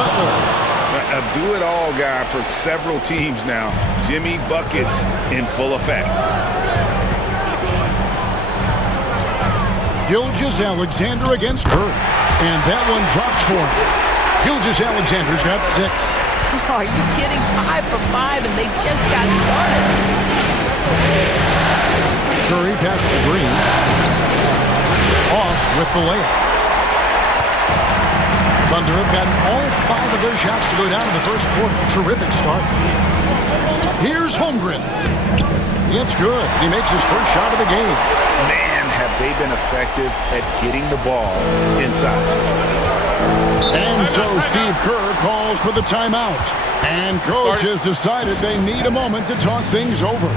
Butler. A do-it-all guy for several teams now. Jimmy Buckets in full effect. Gilgeous-Alexander against Curry. And that one drops for him. Gilgeous-Alexander's got 6. Are you kidding? 5 for 5, and they just got started. Curry passes to Green. Off with the layup. Thunder have gotten all 5 of their shots to go down in the first quarter. Terrific start. Here's Holmgren. It's good. He makes his first shot of the game. Man, have they been effective at getting the ball inside. And so Steve Kerr calls for the timeout. And coach has decided they need a moment to talk things over.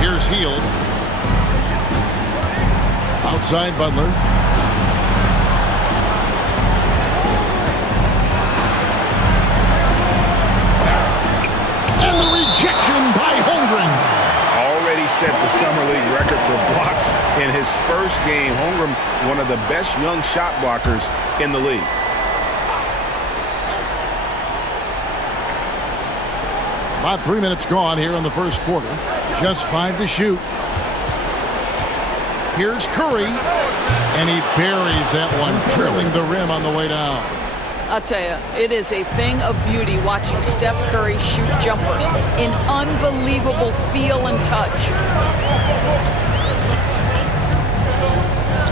Here's Hield. Outside Butler. And the rejection by Holmgren. Already set the Summer League record for blocks in his first game. Holmgren, one of the best young shot blockers in the league. About 3 minutes gone here in the first quarter. Just 5 to shoot. Here's Curry. And he buries that one, drilling the rim on the way down. I'll tell you, it is a thing of beauty watching Steph Curry shoot jumpers. An unbelievable feel and touch.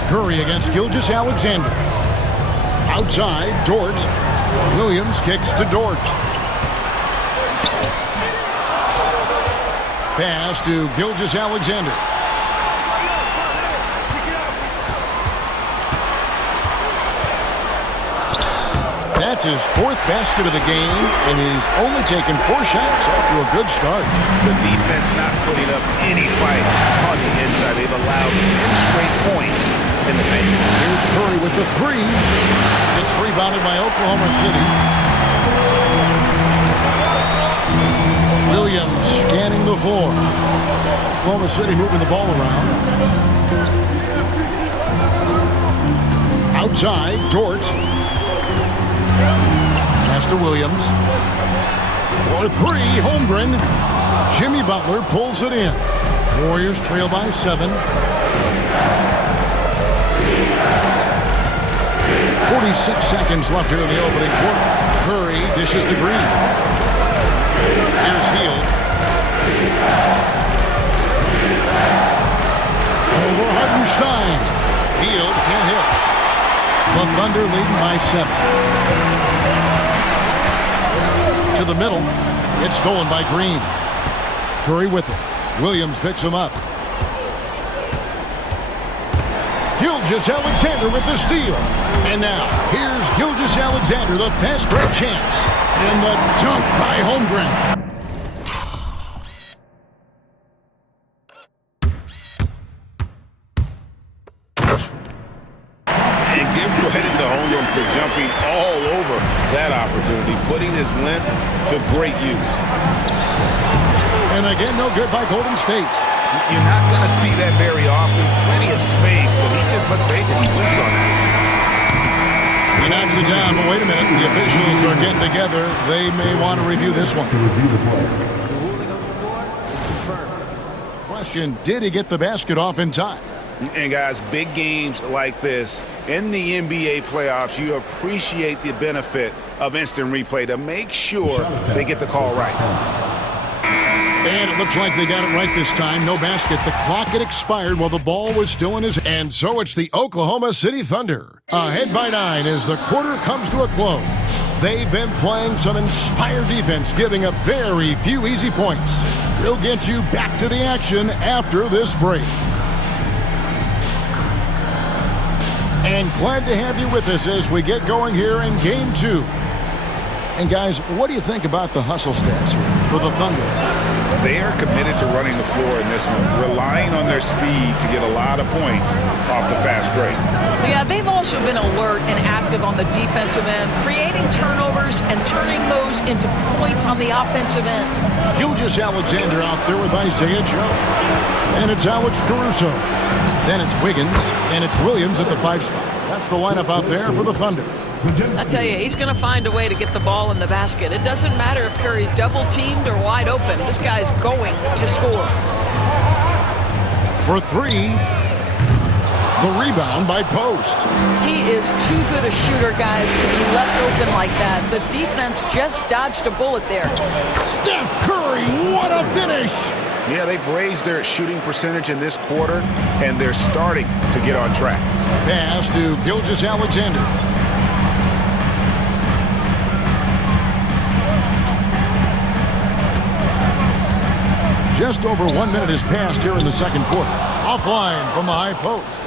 Curry against Gilgeous-Alexander. Outside, Dort. Williams kicks to Dort. Pass to Gilgeous-Alexander. That's his 4th basket of the game, and he's only taken 4 shots off to a good start. The defense not putting up any fight on the inside. They've allowed 10 straight points in the paint. Here's Curry with the 3. It's rebounded by Oklahoma City. Williams scanning the floor. Oklahoma City moving the ball around. Outside, Dort. Pass to Williams. For 3, Holmgren. Jimmy Butler pulls it in. Warriors trail by 7. 46 seconds left here in the opening quarter. Curry dishes to Green. Here's Hield. Over Hartenstein. Hield can't hit. The Thunder leading by 7. To the middle. It's stolen by Green. Curry with it. Williams picks him up. Gilgeous-Alexander with the steal. And now, here's Gilgeous-Alexander, the fast break chance. And the dunk by Holmgren. And give credit to Holmgren for jumping all over that opportunity, putting his length to great use. And again, no good by Golden State. You're not going to see that very often. Plenty of space, but he just, let's face it, he whiffs on that. He knocks it down, but wait a minute. The officials are getting together. They may want to review this one. Question, did he get the basket off in time? And guys, big games like this, in the NBA playoffs, you appreciate the benefit of instant replay to make sure they get the call right. And it looks like they got it right this time. No basket. The clock had expired while the ball was still in his hand. And so it's the Oklahoma City Thunder. Ahead by 9 as the quarter comes to a close. They've been playing some inspired defense, giving up very few easy points. We'll get you back to the action after this break. And glad to have you with us as we get going here in Game 2. And guys, what do you think about the hustle stats here for the Thunder? They are committed to running the floor in this one, relying on their speed to get a lot of points off the fast break. Yeah, they've also been alert and active on the defensive end, creating turnovers and turning those into points on the offensive end. Gilgeous-Alexander out there with Isaiah Joe. And it's Alex Caruso. Then it's Wiggins, and it's Williams at the 5 spot. That's the lineup out there for the Thunder. I tell you, he's going to find a way to get the ball in the basket. It doesn't matter if Curry's double-teamed or wide open. This guy's going to score. For 3, the rebound by Post. He is too good a shooter, guys, to be left open like that. The defense just dodged a bullet there. Steph Curry, what a finish! Yeah, they've raised their shooting percentage in this quarter, and they're starting to get on track. Pass to Gilgeous-Alexander. Just over 1 minute has passed here in the second quarter. Offline from the high post.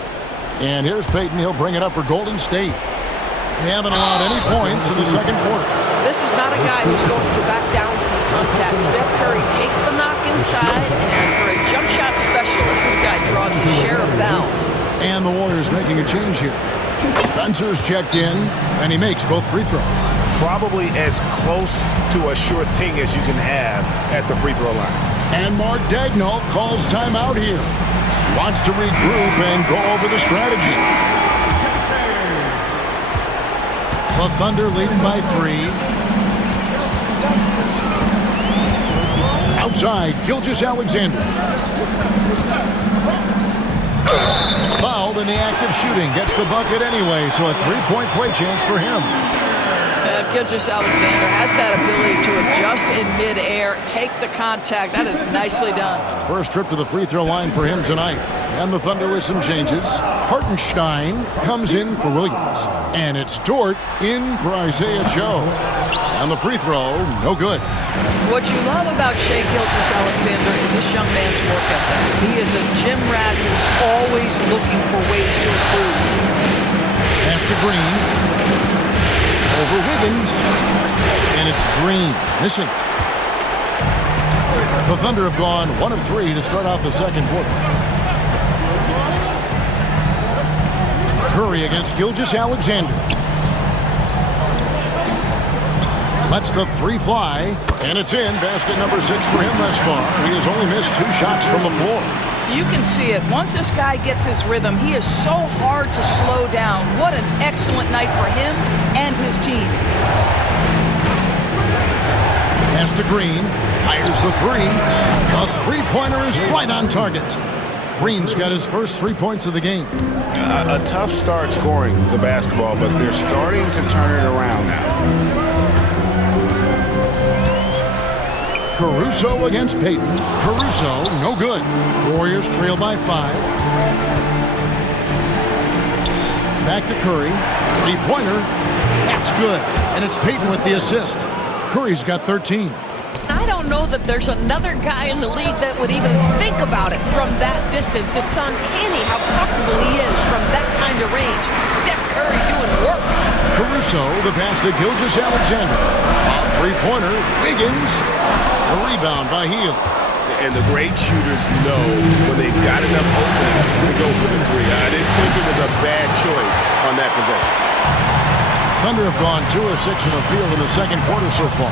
And here's Payton. He'll bring it up for Golden State. They haven't allowed any points in the second quarter. This is not a guy who's going to back down from contact. Steph Curry takes the knock inside, and for a jump shot specialist, this guy draws his share of fouls. And the Warriors making a change here. Spencer's checked in, and he makes both free throws. Probably as close to a sure thing as you can have at the free throw line. And Mark Daigneault calls timeout here. Wants to regroup and go over the strategy. The Thunder leading by 3. Outside, Gilgeous-Alexander. Fouled in the act of shooting. Gets the bucket anyway, so a 3-point play chance for him. Gilgeous-Alexander has that ability to adjust in midair, take the contact. That is nicely done. First trip to the free throw line for him tonight. And the Thunder with some changes. Hartenstein comes in for Williams. And it's Dort in for Isaiah Joe. And the free throw, no good. What you love about Shai Gilgeous-Alexander is this young man's work ethic. He is a gym rat who's always looking for ways to improve. Pass to Green. Over Wiggins. And it's Green missing. The Thunder have gone 1 of 3 to start out the second quarter. Curry against Gilgeous-Alexander. Lets the 3 fly, and it's in. Basket number 6 for him thus far. He has only missed 2 shots from the floor. You can see it. Once this guy gets his rhythm, he is so hard to slow down. What an excellent night for him and his team. Pass to Green. Fires the 3. A 3-pointer is right on target. Green's got his first 3 points of the game. A tough start scoring the basketball, but they're starting to turn it around now. Caruso against Payton. Caruso, no good. Warriors trail by 5. Back to Curry. 3-pointer. That's good. And it's Payton with the assist. Curry's got 13. I don't know that there's another guy in the league that would even think about it from that distance. It's uncanny how comfortable he is from that kind of range. Steph Curry doing work. Caruso, the pass to Gilgeous-Alexander. A 3-pointer. Wiggins. A rebound by Hield. And the great shooters know when they've got enough opening to go for the 3. I didn't think it was a bad choice on that possession. Thunder have gone 2 of 6 in the field in the second quarter so far.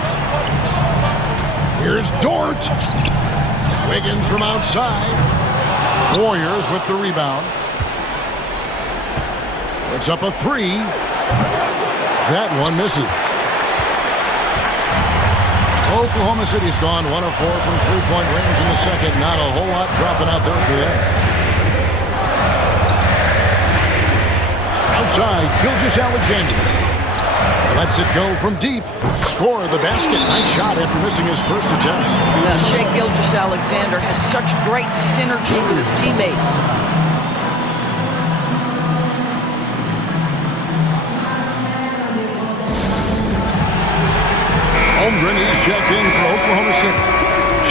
Here's Dort. Wiggins from outside. Warriors with the rebound. Puts up a 3. That one misses. Oklahoma City's gone 1 of 4 from 3-point range in the second. Not a whole lot dropping out there for them. Outside, Gilgeous-Alexander. Lets it go from deep. Score the basket. Nice shot after missing his first attempt. Now, Shai Gilgeous-Alexander has such great synergy with his teammates. Holmgren, he's checked in for Oklahoma City.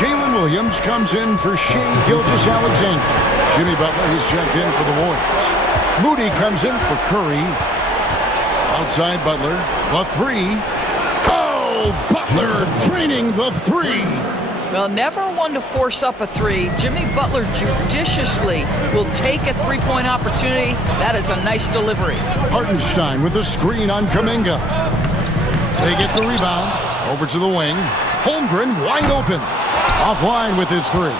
Jalen Williams comes in for Shai Gilgeous-Alexander. Jimmy Butler, he's checked in for the Warriors. Moody comes in for Curry. Outside Butler, the 3. Oh, Butler draining the 3. Well, never one to force up a three. Jimmy Butler judiciously will take a three-point opportunity. That is a nice delivery. Hartenstein with a screen on Kuminga. They get the rebound. Over to the wing. Holmgren wide open. Offline with his three.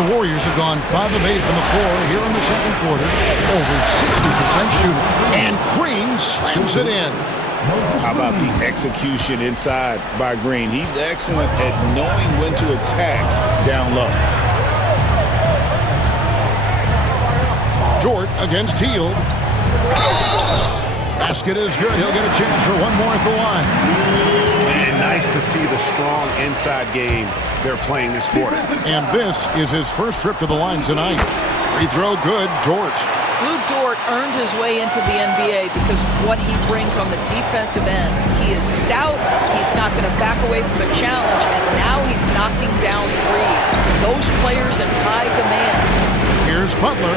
The Warriors have gone 5 of 8 from the floor here in the second quarter. Over 60% shooting. And Green slams it in. How about the execution inside by Green? He's excellent at knowing when to attack down low. Dort against Hield. Basket is good. He'll get a chance for one more at the line. And nice to see the strong inside game they're playing this quarter. And this is his first trip to the line tonight. Free throw good, Dort. Lou Dort earned his way into the NBA because of what he brings on the defensive end. He is stout, he's not going to back away from a challenge, and now he's knocking down threes. Those players in high demand. Here's Butler.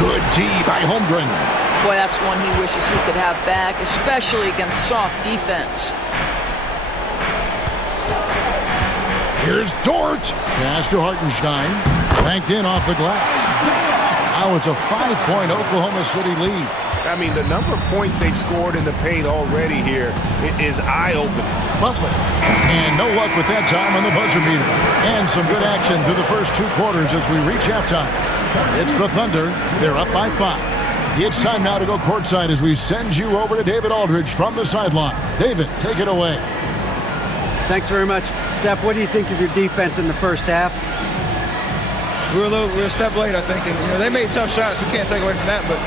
Good D by Holmgren. Boy, that's one he wishes he could have back, especially against soft defense. Here's Dort. Pass to Hartenstein. Banked in off the glass. Now it's a 5-point Oklahoma City lead. I mean, the number of points they've scored in the paint already here is eye-opening. Butler. And no luck with that time on the buzzer beater. And some good action through the first 2 quarters as we reach halftime. It's the Thunder. They're up by 5. It's time now to go courtside as we send you over to David Aldridge from the sideline. David, take it away. Thanks very much. Steph, what do you think of your defense in the first half? We're a step late, I think. And, they made tough shots. We can't take away from that. But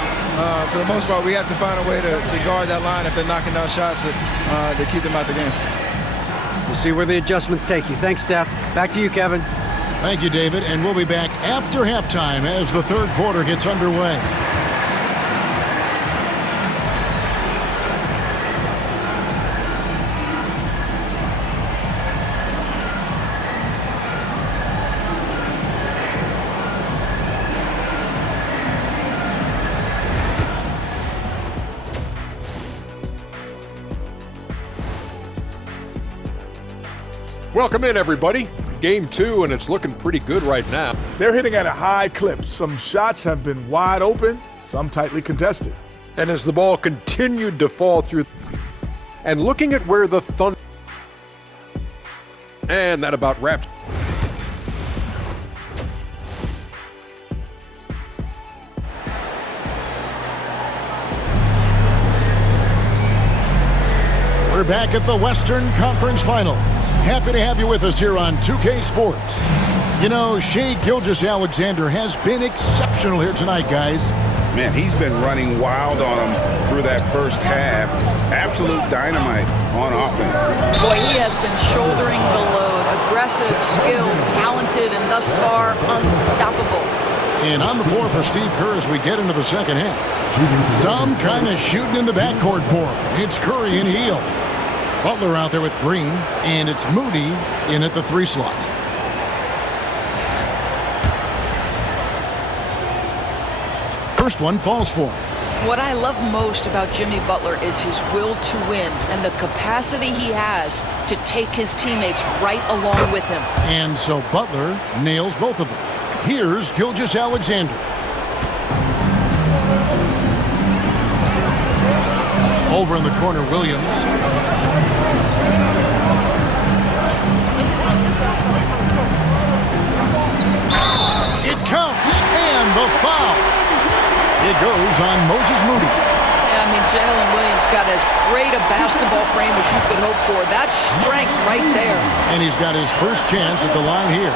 for the most part, we have to find a way to guard that line if they're knocking down shots to keep them out the game. We'll see where the adjustments take you. Thanks, Steph. Back to you, Kevin. Thank you, David. And we'll be back after halftime as the third quarter gets underway. Welcome in, everybody. Game 2, and it's looking pretty good right now. They're hitting at a high clip. Some shots have been wide open, some tightly contested. And as the ball continued to fall through, and looking at where the Thunder, and that about wraps. We're back at the Western Conference Finals. Happy to have you with us here on 2K Sports. You know, Shai Gilgeous-Alexander has been exceptional here tonight, guys. Man, he's been running wild on him through that first half. Absolute dynamite on offense. Boy, he has been shouldering the load. Aggressive, skilled, talented, and thus far unstoppable. And on the floor for Steve Kerr as we get into the second half. Some kind of shooting in the backcourt for him. It's Curry and Hield. Butler out there with Green, and it's Moody in at the 3 slot. First one falls for him. What I love most about Jimmy Butler is his will to win and the capacity he has to take his teammates right along with him. And so Butler nails both of them. Here's Gilgeous-Alexander. Over in the corner, Williams. It counts, and the foul. It goes on Moses Moody. Yeah, I mean, Jalen Williams got as great a basketball frame as you could hope for. That's strength right there. And he's got his first chance at the line here.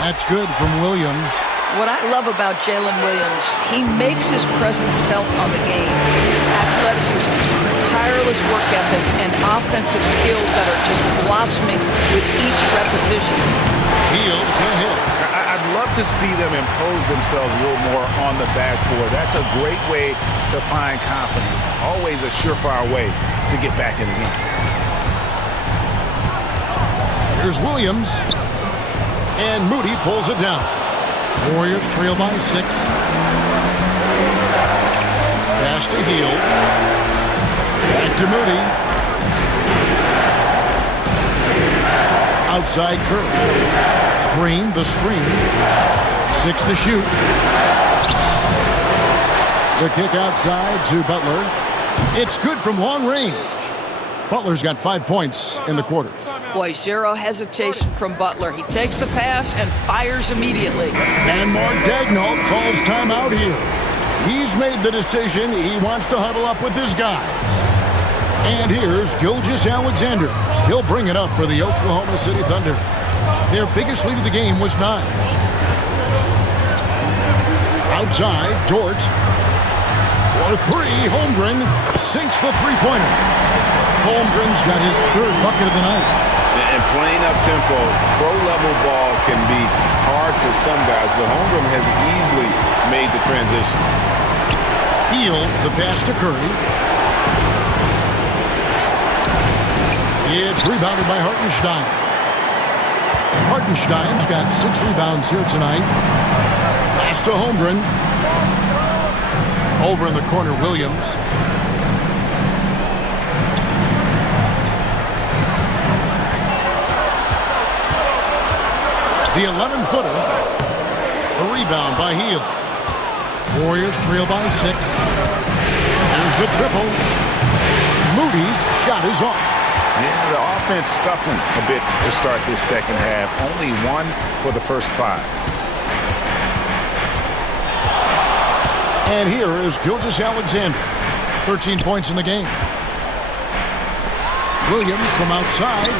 That's good from Williams. What I love about Jalen Williams, he makes his presence felt on the game. Athleticism, tireless work ethic, and offensive skills that are just blossoming with each repetition. Hield can hit. I'd love to see them impose themselves a little more on the backboard. That's a great way to find confidence. Always a surefire way to get back in the game. Here's Williams. And Moody pulls it down. Warriors trail by 6. Pass to Hield. Back to Moody. Outside Curry. Green, the screen. 6 to shoot. The kick outside to Butler. It's good from long range. Butler's got 5 points in the quarter. Boy, zero hesitation from Butler. He takes the pass and fires immediately. And Mark Daigneault calls timeout here. He's made the decision. He wants to huddle up with his guys. And here's Gilgeous-Alexander. He'll bring it up for the Oklahoma City Thunder. Their biggest lead of the game was 9. Outside, Dort. For 3, Holmgren sinks the three-pointer. Holmgren's got his 3rd bucket of the night. And playing up-tempo, pro-level ball can be hard for some guys, but Holmgren has easily made the transition. Hield, the pass to Curry. It's rebounded by Hartenstein. Hartenstein's got 6 rebounds here tonight. Pass to Holmgren. Over in the corner, Williams. The 11-footer. A rebound by Hield. Warriors trail by 6. Here's the triple. Moody's shot is off. Yeah, the offense scuffling a bit to start this second half. Only 1 for the first 5. And here is Gilgeous-Alexander. 13 points in the game. Williams from outside.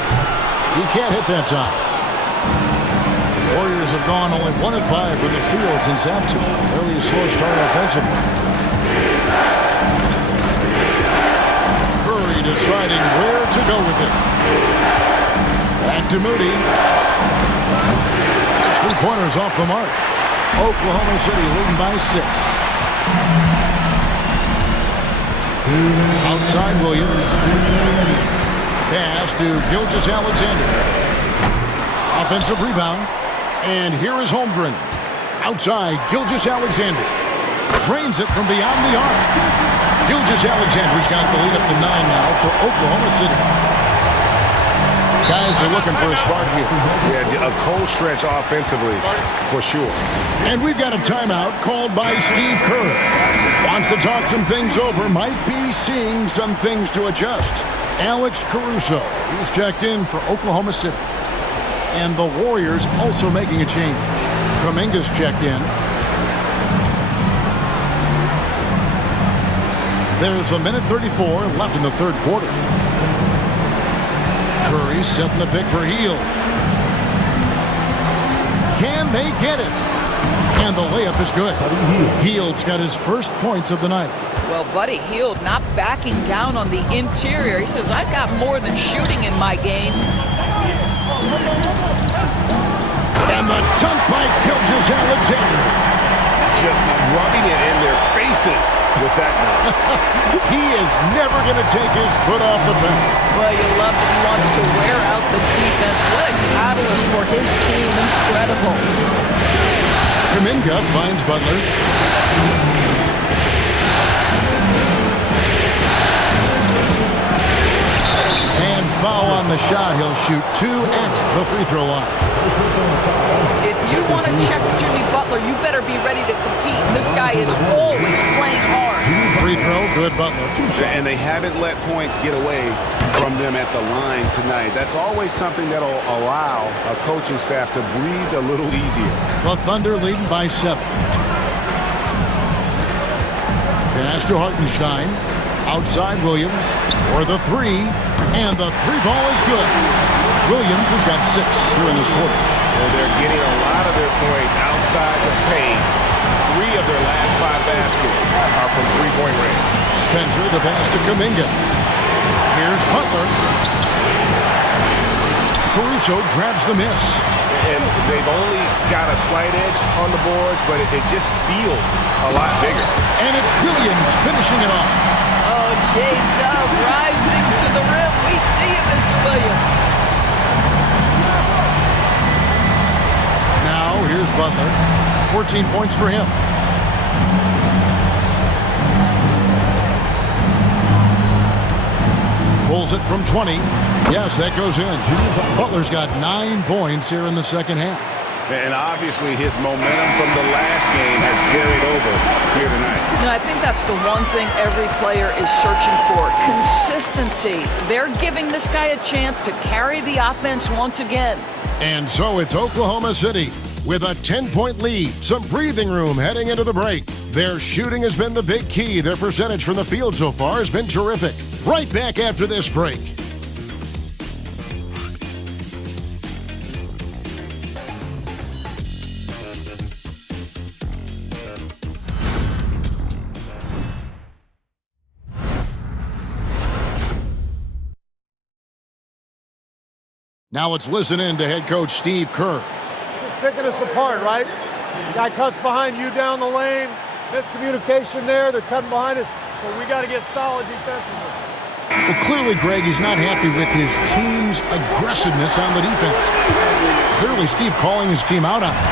He can't hit that time. Warriors have gone only 1 of 5 from the field since halftime. Early slow start offensively. Curry deciding where to go with it. Back to Moody. Just 3-pointers off the mark. Oklahoma City leading by 6. Outside Williams. Pass to Gilgeous-Alexander. Offensive rebound. And here is Holmgren. Outside, Gilgeous-Alexander. Drains it from beyond the arc. Gilgeous-Alexander's got the lead up to 9 now for Oklahoma City. Guys are looking for a spark here. Yeah, a cold stretch offensively, for sure. And we've got a timeout called by Steve Kerr. Wants to talk some things over. Might be seeing some things to adjust. Alex Caruso, he's checked in for Oklahoma City. And the Warriors also making a change. Kuminga's checked in. There's 1:34 left in the 3rd quarter. Curry setting the pick for Hield. Can they get it? And the layup is good. Hield's got his first points of the night. Well, Buddy Hield not backing down on the interior. He says, I got more than shooting in my game. And the dunk by Gilgeous-Alexander. Just rubbing it in their faces with that now. He is never going to take his foot off the pedal. Well, you love that he wants to wear out the defense. What a catalyst for his team. Incredible. Kuminga finds Butler. And foul on the shot. He'll shoot 2 at the free throw line. If you want to check Jimmy Butler, you better be ready to compete. This guy is always playing hard. Free throw, good Butler. And they haven't let points get away from them at the line tonight. That's always something that'll allow a coaching staff to breathe a little easier. The Thunder leading by 7. Pass to Hartenstein. Outside Williams for the 3. And the 3 ball is good. Williams has got 6 here in this quarter. And they're getting a lot of their points outside the paint. 3 of their last 5 baskets are from three-point range. Spencer, the pass to Kuminga. Here's Butler. Caruso grabs the miss. And they've only got a slight edge on the boards, but it just feels a lot bigger. And it's Williams finishing it off. Oh, J-Dub rising to the rim. We see you, Mr. Williams. Now, here's Butler. 14 points for him. Pulls it from 20. Yes, that goes in. Butler's got 9 points here in the second half. And obviously his momentum from the last game has carried over here tonight. I think that's the one thing every player is searching for. Consistency. They're giving this guy a chance to carry the offense once again. And so it's Oklahoma City with a 10-point lead. Some breathing room heading into the break. Their shooting has been the big key. Their percentage from the field so far has been terrific. Right back after this break. Now let's listen in to head coach Steve Kerr. Just picking us apart, right? Guy cuts behind you down the lane. Miscommunication there. They're cutting behind us. So we got to get solid defensively. Well, clearly, Greg, he's not happy with his team's aggressiveness on the defense. Clearly, Steve calling his team out on it.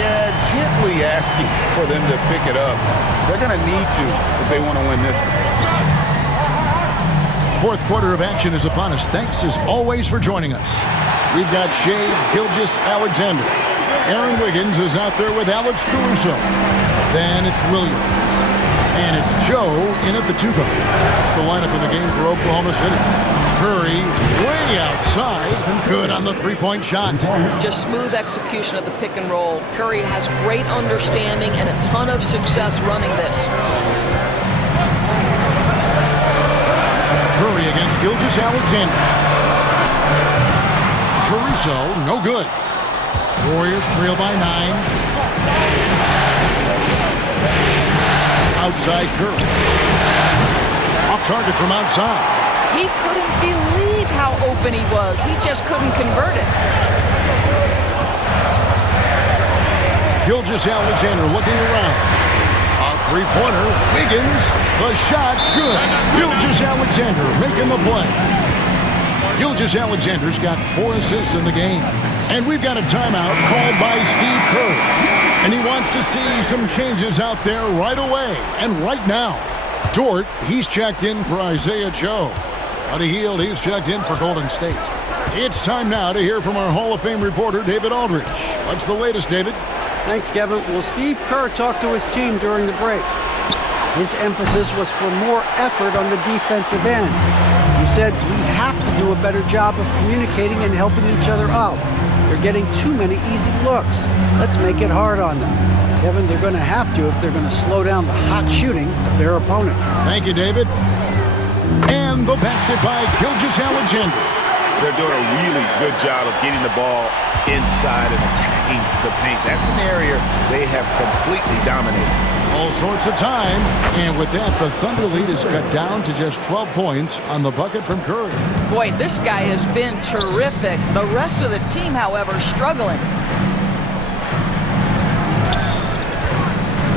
Yeah, gently asking for them to pick it up. They're going to need to if they want to win this one. Fourth quarter of action is upon us. Thanks, as always, for joining us. We've got Shea Gilgeous-Alexander. Aaron Wiggins is out there with Alex Caruso. Then it's Williams. And it's Joe in at the 2 guard. That's the lineup in the game for Oklahoma City. Curry way outside. Good on the three-point shot. Just smooth execution of the pick and roll. Curry has great understanding and a ton of success running this. Curry against Gilgeous-Alexander. Caruso, no good. Warriors trail by 9. Outside Curry. Off target from outside. He couldn't believe how open he was. He just couldn't convert it. Gilgeous-Alexander looking around. A three-pointer. Wiggins. The shot's good. Gilgeous-Alexander making the play. Gilgeous-Alexander's got 4 assists in the game. And we've got a timeout called by Steve Kerr. And he wants to see some changes out there right away and right now. Dort, he's checked in for Isaiah Joe. Buddy Hield, he's checked in for Golden State. It's time now to hear from our Hall of Fame reporter, David Aldridge. What's the latest, David? Thanks, Kevin. Well, Steve Kerr talked to his team during the break. His emphasis was for more effort on the defensive end. He said, we have to do a better job of communicating and helping each other out. They're getting too many easy looks. Let's make it hard on them. Kevin, they're going to have to if they're going to slow down the hot shooting of their opponent. Thank you, David. And the basket by Gilgeous-Alexander. They're doing a really good job of getting the ball inside and attacking the paint. That's an area they have completely dominated. All sorts of time. And with that, the Thunder lead is cut down to just 12 points on the bucket from Curry. Boy, this guy has been terrific. The rest of the team, however, struggling.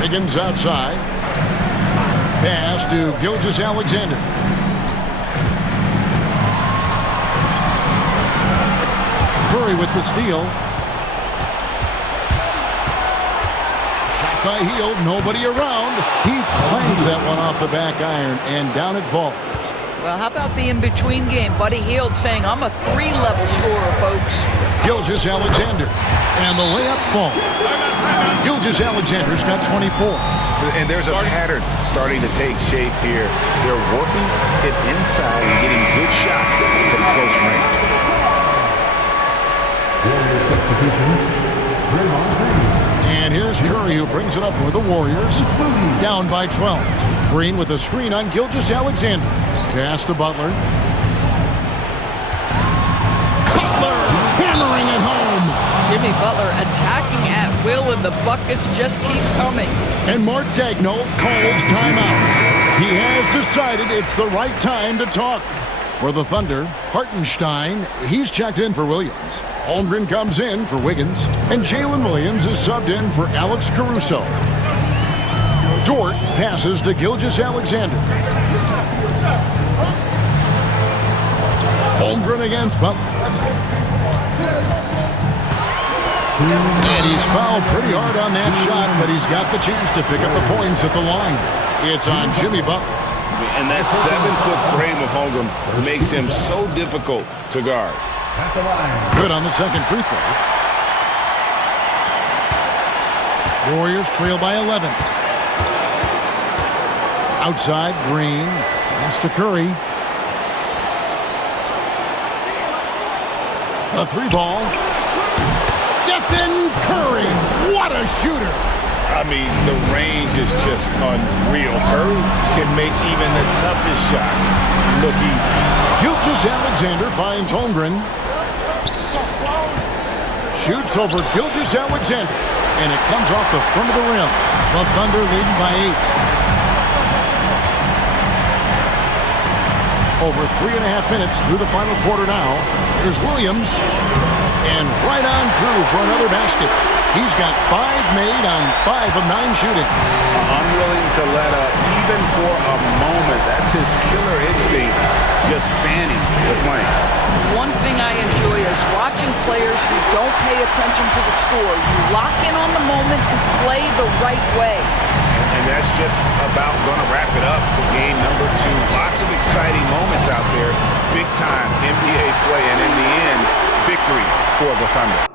Wiggins outside. Pass to Gilgeous-Alexander. Curry with the steal. Shot by Hield, nobody around. He clangs that one off the back iron, and down it falls. Well, how about the in-between game? Buddy Hield saying, I'm a 3-level scorer, folks. Gilgeous-Alexander, and the layup falls. Gilgeous-Alexander's got 24. And there's a pattern starting to take shape here. They're working it inside and getting good shots from close range. And here's Curry, who brings it up for the Warriors. Down by 12. Green with a screen on Gilgeous-Alexander. Pass to Butler. Butler Butler attacking at will, and the buckets just keep coming. And Mark Daigneault calls timeout. He has decided it's the right time to talk. For the Thunder, Hartenstein, he's checked in for Williams. Holmgren comes in for Wiggins. And Jalen Williams is subbed in for Alex Caruso. Dort passes to Gilgeous-Alexander. Holmgren against Butler. And he's fouled pretty hard on that shot, but he's got the chance to pick up the points at the line. It's on Jimmy Butler. And that 7-foot frame of Holmgren makes him so difficult to guard. Good on the second free throw. Warriors trail by 11. Outside, Green. Pass to Curry. A three ball. Stephen Curry. What a shooter. I mean, the range is just unreal. Curry can make even the toughest shots look easy. Gilgeous-Alexander finds Holmgren. Shoots over Gilgeous-Alexander. And it comes off the front of the rim. The Thunder leading by 8. Over 3.5 minutes through the final quarter now. Here's Williams. And right on through for another basket. He's got 5 made on 5 of 9 shooting. Unwilling to let up even for a moment. That's his killer instinct, just fanning the flame. One thing I enjoy is watching players who don't pay attention to the score. You lock in on the moment and play the right way. And that's just about going to wrap it up for game number 2. Lots of exciting moments out there. Big time NBA play, and in the end, victory for the Thunder.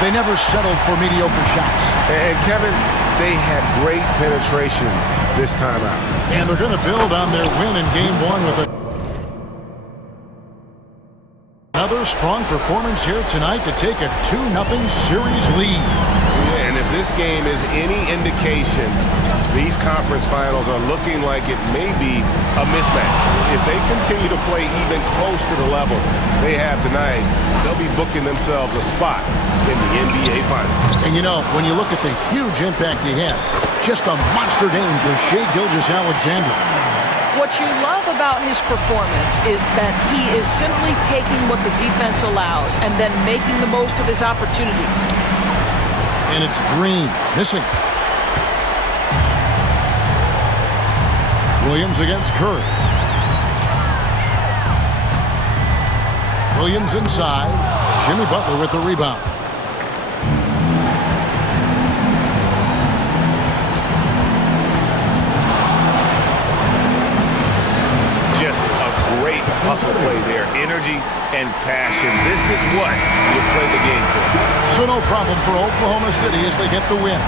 They never settled for mediocre shots. And Kevin, they had great penetration this time out. And they're going to build on their win in Game 1 with another strong performance here tonight to take a 2-0 series lead. Yeah, and if this game is any indication, these conference finals are looking like it may be a mismatch. If they continue to play even close to the level they have tonight, they'll be booking themselves a spot in the NBA Finals. And you know, when you look at the huge impact he had, just a monster game for Shai Gilgeous-Alexander. What you love about his performance is that he is simply taking what the defense allows and then making the most of his opportunities. And it's Green, missing. Williams against Curry. Williams inside. Jimmy Butler with the rebound. Just a great hustle play there. Energy and passion. This is what you play the game for. So no problem for Oklahoma City as they get the win.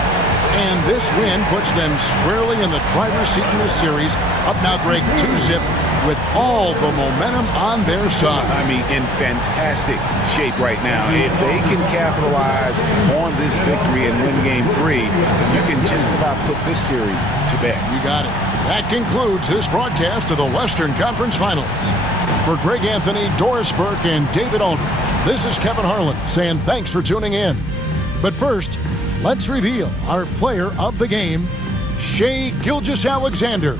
And this win puts them squarely in the driver's seat in this series. Up now break 2-zip with all the momentum on their side. I mean, in fantastic shape right now. If they can capitalize on this victory and win Game 3, you can just about put this series to bed. You got it. That concludes this broadcast of the Western Conference Finals. For Greg Anthony, Doris Burke, and David Aldridge, this is Kevin Harlan saying thanks for tuning in. But first, let's reveal our player of the game, Shai Gilgeous-Alexander.